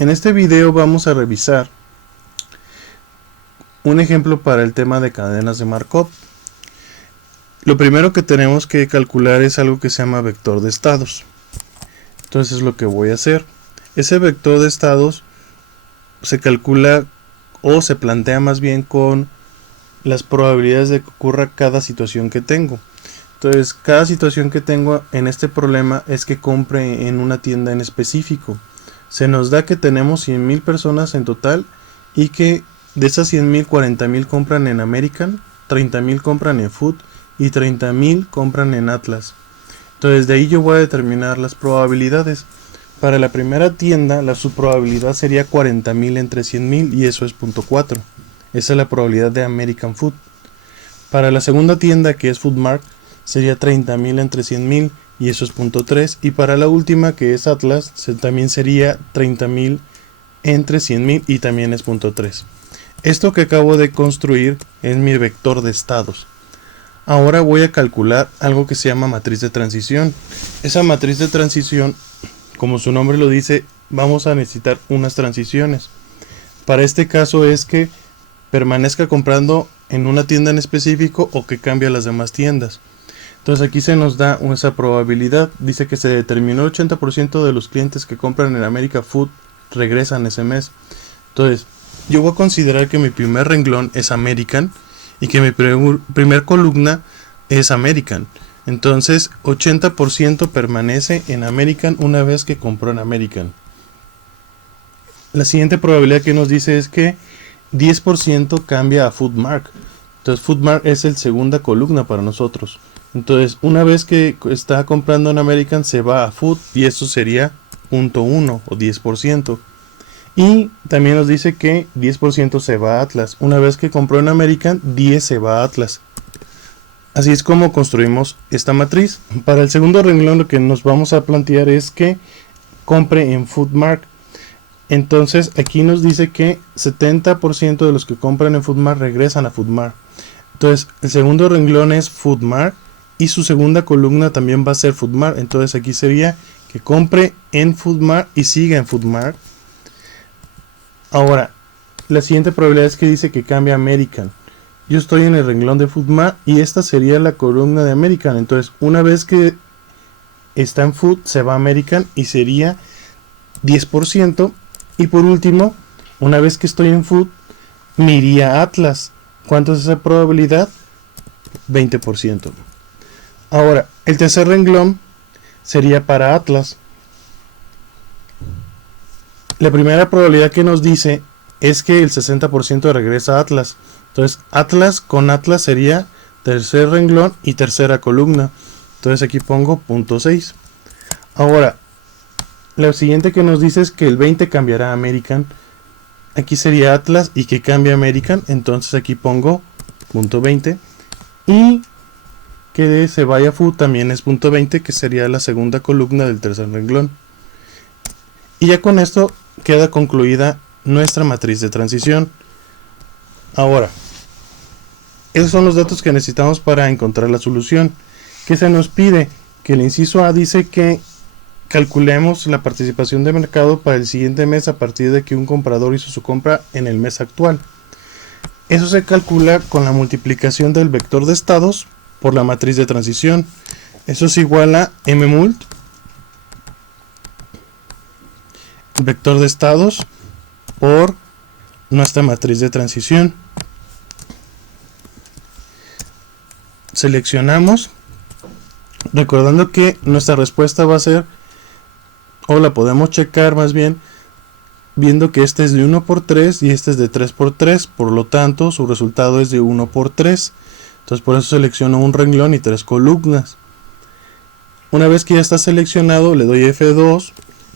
En este video vamos a revisar un ejemplo para el tema de cadenas de Markov. Lo primero que tenemos que calcular es algo que se llama vector de estados. Entonces lo que voy a hacer, ese vector de estados se calcula o se plantea más bien con las probabilidades de que ocurra cada situación que tengo. Entonces cada situación que tengo en este problema es que compre en una tienda en específico. Se nos da que tenemos 100,000 personas en total y que de esas 100,000, 40,000 compran en American, 30,000 compran en Food y 30,000 compran en Atlas. Entonces de ahí yo voy a determinar las probabilidades. Para la primera tienda su probabilidad sería 40,000 entre 100,000 y eso es 0.4. Esa es la probabilidad de American Food. Para la segunda tienda, que es Foodmark, sería 30,000 entre 100,000 y eso es 0.3. Y para la última, que es Atlas, también sería 30,000 entre 100,000 y también es 0.3. Esto que acabo de construir es mi vector de estados. Ahora voy a calcular algo que se llama matriz de transición. Esa matriz de transición, como su nombre lo dice, vamos a necesitar unas transiciones. Para este caso es que permanezca comprando en una tienda en específico o que cambie a las demás tiendas. Entonces aquí se nos da esa probabilidad. Dice que se determinó el 80% de los clientes que compran en American Food regresan ese mes. Entonces yo voy a considerar que mi primer renglón es American y que mi primer columna es American. Entonces 80% permanece en American una vez que compró en American. La siguiente probabilidad que nos dice es que 10% cambia a Foodmark. Entonces Foodmark es la segunda columna para nosotros. Entonces una vez que está comprando en American se va a Food y eso sería 0.1 o 10%. Y también nos dice que 10% se va a Atlas. Una vez que compró en American, 10 se va a Atlas. Así es como construimos esta matriz. Para el segundo renglón lo que nos vamos a plantear es que compre en Foodmark. Entonces aquí nos dice que 70% de los que compran en Foodmark regresan a Foodmark. Entonces el segundo renglón es Foodmark y su segunda columna también va a ser Foodmark. Entonces aquí sería que compre en Foodmark y siga en Foodmark. Ahora, la siguiente probabilidad es que dice que cambia a American. Yo estoy en el renglón de Foodmark y esta sería la columna de American. Entonces una vez que está en Food se va a American y sería 10%. Y por último, una vez que estoy en Food, me iría a Atlas. ¿Cuánto es esa probabilidad? 20%. Ahora, el tercer renglón sería para Atlas. La primera probabilidad que nos dice es que el 60% regresa a Atlas. Entonces, Atlas con Atlas sería tercer renglón y tercera columna. Entonces aquí pongo 0.6. Ahora, lo siguiente que nos dice es que el 20 cambiará a American. Aquí sería Atlas y que cambie a American. Entonces aquí pongo 0.20. Y que se vaya a Food también es 0.20, que sería la segunda columna del tercer renglón. Y ya con esto queda concluida nuestra matriz de transición. Ahora, esos son los datos que necesitamos para encontrar la solución. ¿Qué se nos pide? Que el inciso A dice que calculemos la participación de mercado para el siguiente mes a partir de que un comprador hizo su compra en el mes actual. Eso se calcula con la multiplicación del vector de estados por la matriz de transición. Eso es igual a mmult, vector de estados, por nuestra matriz de transición. Seleccionamos, recordando que nuestra respuesta va a ser, o la podemos checar más bien, viendo que este es de 1 por 3 y este es de 3 por 3, por lo tanto su resultado es de 1 por 3. Entonces por eso selecciono un renglón y 3 columnas. Una vez que ya está seleccionado, le doy F2,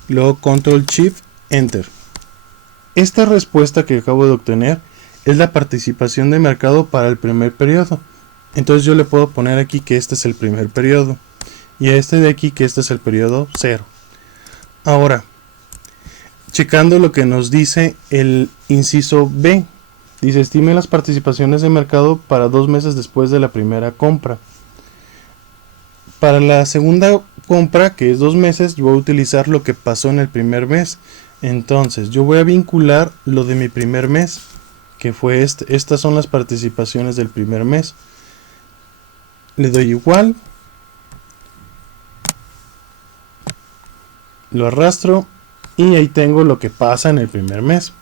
luego Control Shift Enter. Esta respuesta que acabo de obtener es la participación de mercado para el primer periodo. Entonces yo le puedo poner aquí que este es el primer periodo y a este de aquí que este es el periodo 0. Ahora, checando lo que nos dice el inciso B, dice estime las participaciones de mercado para 2 meses después de la primera compra. Para la segunda compra, que es 2 meses, yo voy a utilizar lo que pasó en el primer mes. Entonces yo voy a vincular lo de mi primer mes, que fue estas son las participaciones del primer mes. Le doy igual, lo arrastro y ahí tengo lo que pasa en el primer mes.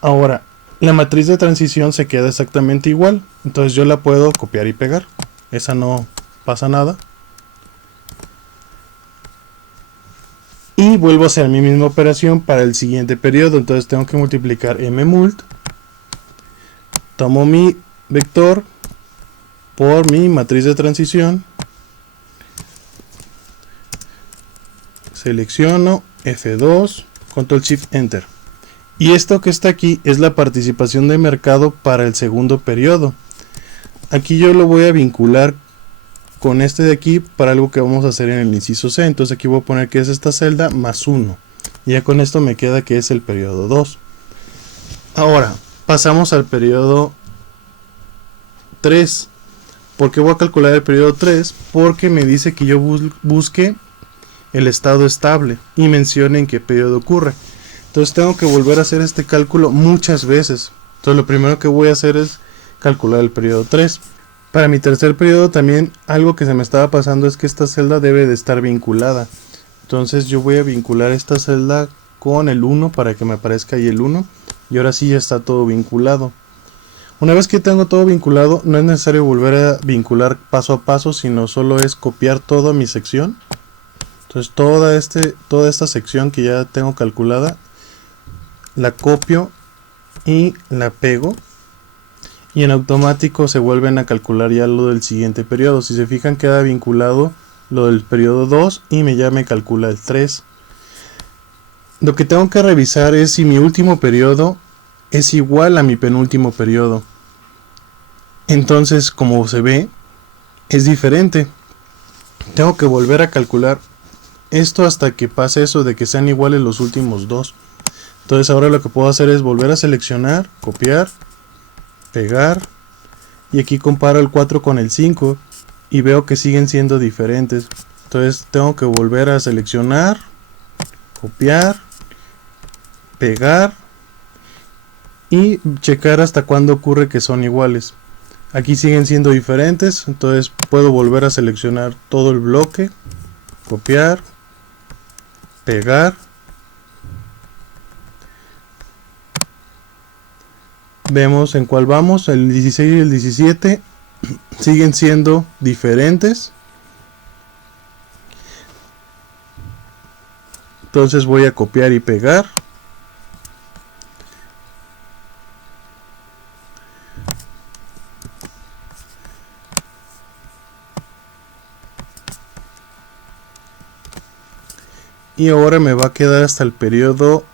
Ahora la matriz de transición se queda exactamente igual, entonces yo la puedo copiar y pegar, esa no pasa nada. Y vuelvo a hacer mi misma operación para el siguiente periodo, entonces tengo que multiplicar mmult, tomo mi vector por mi matriz de transición, selecciono F2, control shift enter, y esto que está aquí es la participación de mercado para el segundo periodo. Aquí yo lo voy a vincular con este de aquí para algo que vamos a hacer en el inciso C. Entonces aquí voy a poner que es esta celda más 1, y ya con esto me queda que es el periodo 2. Ahora pasamos al periodo 3. ¿Por qué voy a calcular el periodo 3? Porque me dice que yo busque el estado estable y mencione en qué periodo ocurre. Entonces tengo que volver a hacer este cálculo muchas veces. Entonces lo primero que voy a hacer es calcular el periodo 3. Para mi tercer periodo también algo que se me estaba pasando es que esta celda debe de estar vinculada. Entonces yo voy a vincular esta celda con el 1 para que me aparezca ahí el 1. Y ahora sí ya está todo vinculado. Una vez que tengo todo vinculado, no es necesario volver a vincular paso a paso, sino solo es copiar toda mi sección. Entonces toda esta sección que ya tengo calculada, la copio y la pego. Y en automático se vuelven a calcular ya lo del siguiente periodo. Si se fijan, queda vinculado lo del periodo 2 y ya me calcula el 3. Lo que tengo que revisar es si mi último periodo es igual a mi penúltimo periodo. Entonces, como se ve, es diferente. Tengo que volver a calcular esto hasta que pase eso de que sean iguales los últimos dos. Entonces ahora lo que puedo hacer es volver a seleccionar, copiar, pegar, y aquí comparo el 4 con el 5 y veo que siguen siendo diferentes. Entonces tengo que volver a seleccionar, copiar, pegar y checar hasta cuándo ocurre que son iguales. Aquí siguen siendo diferentes, entonces puedo volver a seleccionar todo el bloque, copiar, pegar, vemos en cuál vamos. El 16 y el 17 siguen siendo diferentes, entonces voy a copiar y pegar. Y ahora me va a quedar hasta el periodo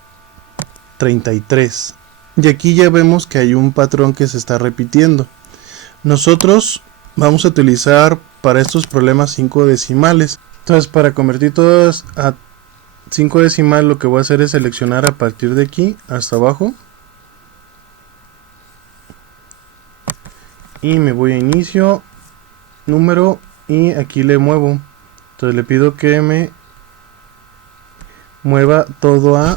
33. Y aquí ya vemos que hay un patrón que se está repitiendo. Nosotros vamos a utilizar para estos problemas 5 decimales. Entonces, para convertir todas a 5 decimales, lo que voy a hacer es seleccionar a partir de aquí hasta abajo. Y me voy a inicio, número, y aquí le muevo. Entonces le pido que me mueva todo a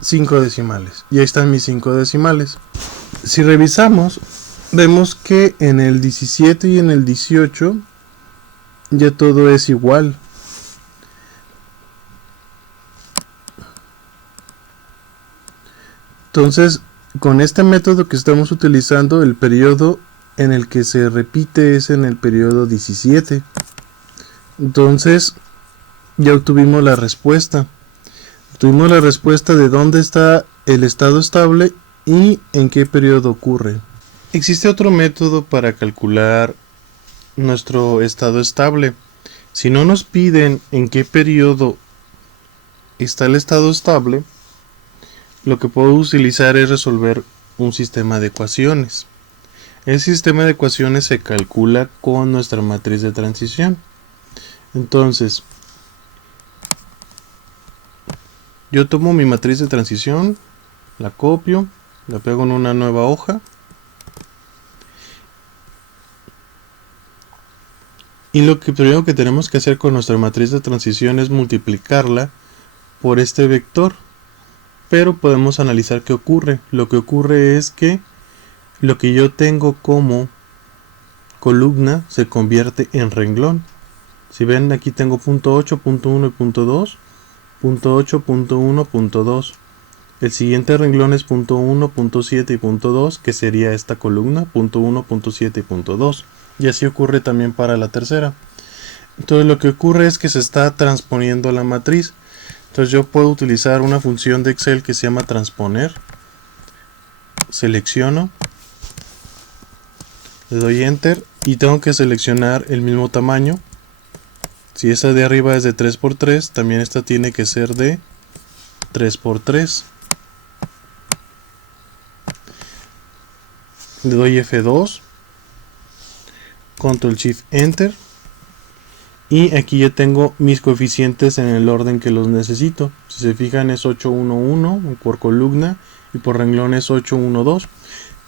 5 decimales. Y ahí están mis 5 decimales. Si revisamos, vemos que en el 17 y en el 18 ya todo es igual. Entonces, con este método que estamos utilizando, el periodo en el que se repite es en el periodo 17. Entonces, ya obtuvimos la respuesta. Tuvimos la respuesta de dónde está el estado estable y en qué periodo ocurre. Existe otro método para calcular nuestro estado estable. Si no nos piden en qué periodo está el estado estable, lo que puedo utilizar es resolver un sistema de ecuaciones. El sistema de ecuaciones se calcula con nuestra matriz de transición. Entonces, yo tomo mi matriz de transición, la copio, la pego en una nueva hoja y lo que primero que tenemos que hacer con nuestra matriz de transición es multiplicarla por este vector. pero podemos analizar qué ocurre. Lo que ocurre es que lo que yo tengo como columna se convierte en renglón. Si ven, aquí tengo punto 8, punto 1 y punto 2, punto 8, punto 1, punto 2. El siguiente renglón es punto 1, punto 7 y punto 2, que sería esta columna, punto 1, punto 7 y punto 2. Y así ocurre también para la tercera. Entonces lo que ocurre es que se está transponiendo la matriz. Entonces yo puedo utilizar una función de Excel que se llama transponer. Selecciono, le doy Enter y tengo que seleccionar el mismo tamaño. Si esa de arriba es de 3×3, también esta tiene que ser de 3×3. Le doy F2, Control Shift Enter, y aquí ya tengo mis coeficientes en el orden que los necesito. Si se fijan, es 811 por columna y por renglón es 812.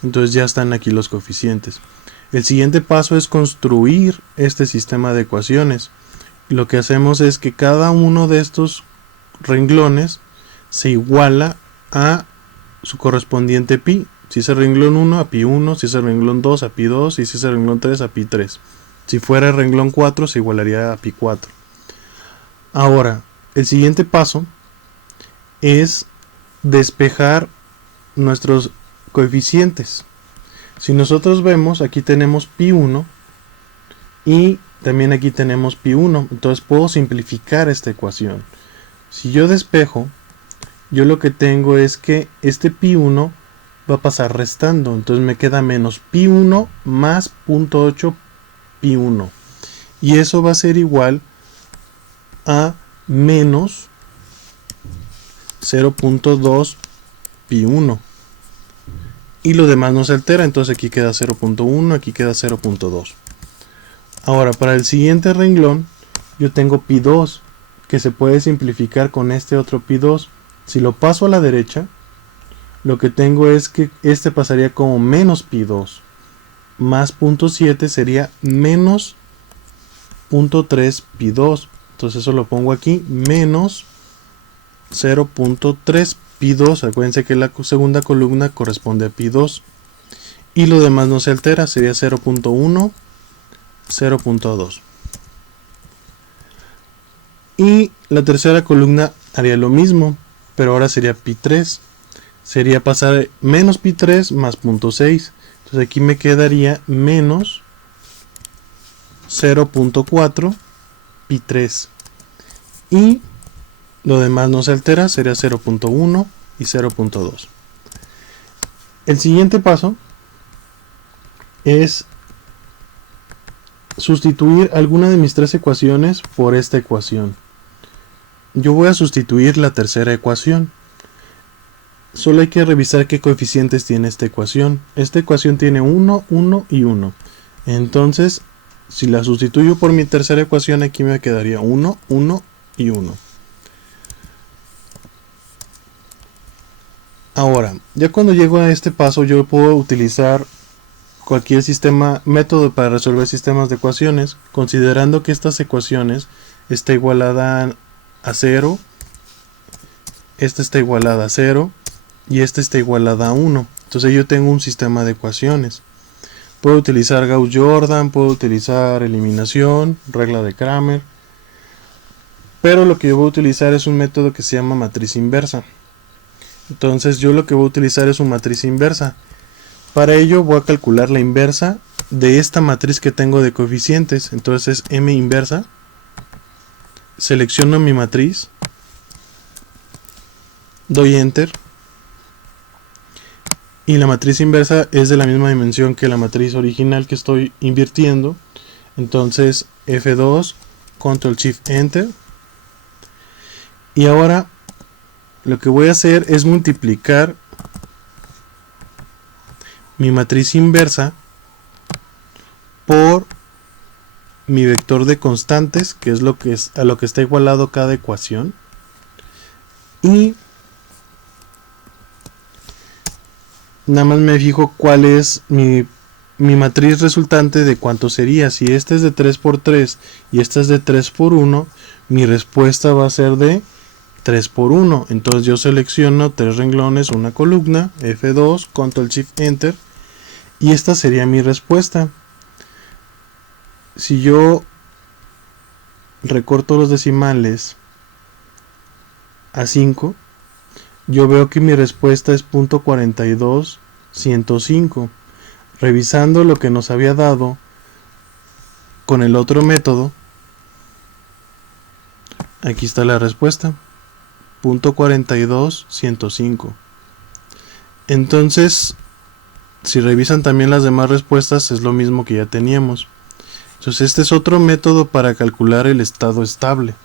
Entonces ya están aquí los coeficientes. El siguiente paso es construir este sistema de ecuaciones. Lo que hacemos es que cada uno de estos renglones se iguala a su correspondiente pi. Si es el renglón 1 a pi 1, si es el renglón 2 a pi 2 y si es el renglón 3 a pi 3. Si fuera el renglón 4 se igualaría a pi 4. Ahora, el siguiente paso es despejar nuestros coeficientes. Si nosotros vemos, aquí tenemos pi 1 y también aquí tenemos pi 1. Entonces puedo simplificar esta ecuación. Si yo despejo, yo lo que tengo es que este pi 1 va a pasar restando. Entonces me queda menos pi 1 más 0.8 pi 1. Y eso va a ser igual a menos 0.2 pi 1. Y lo demás no se altera, entonces aquí queda 0.1, aquí queda 0.2. Ahora, para el siguiente renglón, yo tengo pi 2, que se puede simplificar con este otro pi 2. Si lo paso a la derecha, lo que tengo es que este pasaría como menos pi 2, más 0.7 sería menos 0.3 pi 2. Entonces eso lo pongo aquí, menos 0.3 pi 2. Acuérdense que la segunda columna corresponde a pi 2. Y lo demás no se altera, sería 0.1, 0.2. Y la tercera columna haría lo mismo, pero ahora sería pi 3. Sería pasar menos pi 3 más 0.6. Entonces aquí me quedaría menos 0.4 pi 3. Y lo demás no se altera, sería 0.1 y 0.2. El siguiente paso es sustituir alguna de mis tres ecuaciones por esta ecuación. Yo voy a sustituir la tercera ecuación. Solo hay que revisar qué coeficientes tiene esta ecuación. Esta ecuación tiene 1, 1 y 1. Entonces, si la sustituyo por mi tercera ecuación, aquí me quedaría 1, 1 y 1. Ahora, ya cuando llego a este paso, yo puedo utilizar cualquier método para resolver sistemas de ecuaciones, considerando que estas ecuaciones está igualada a 0, esta está igualada a 0 y esta está igualada a 1. Entonces yo tengo un sistema de ecuaciones. Puedo utilizar Gauss-Jordan, puedo utilizar eliminación, regla de Kramer, pero lo que yo voy a utilizar es un método que se llama matriz inversa. Entonces yo lo que voy a utilizar es una matriz inversa. Para ello voy a calcular la inversa de esta matriz que tengo de coeficientes. Entonces es M inversa. Selecciono mi matriz, doy Enter, y la matriz inversa es de la misma dimensión que la matriz original que estoy invirtiendo. Entonces F2, Control Shift Enter, y ahora lo que voy a hacer es multiplicar mi matriz inversa por mi vector de constantes, que es a lo que está igualado cada ecuación, y nada más me fijo cuál es mi matriz resultante de cuánto sería. Si este es de 3×3 y esta es de 3×1, mi respuesta va a ser de 3 por 1. Entonces yo selecciono 3 renglones, una columna, F2, Control Shift Enter, y esta sería mi respuesta. Si yo recorto los decimales a 5, yo veo que mi respuesta es .42105. Revisando lo que nos había dado con el otro método, aquí está la respuesta, .42105. Entonces, si revisan también las demás respuestas, es lo mismo que ya teníamos. Entonces, este es otro método para calcular el estado estable.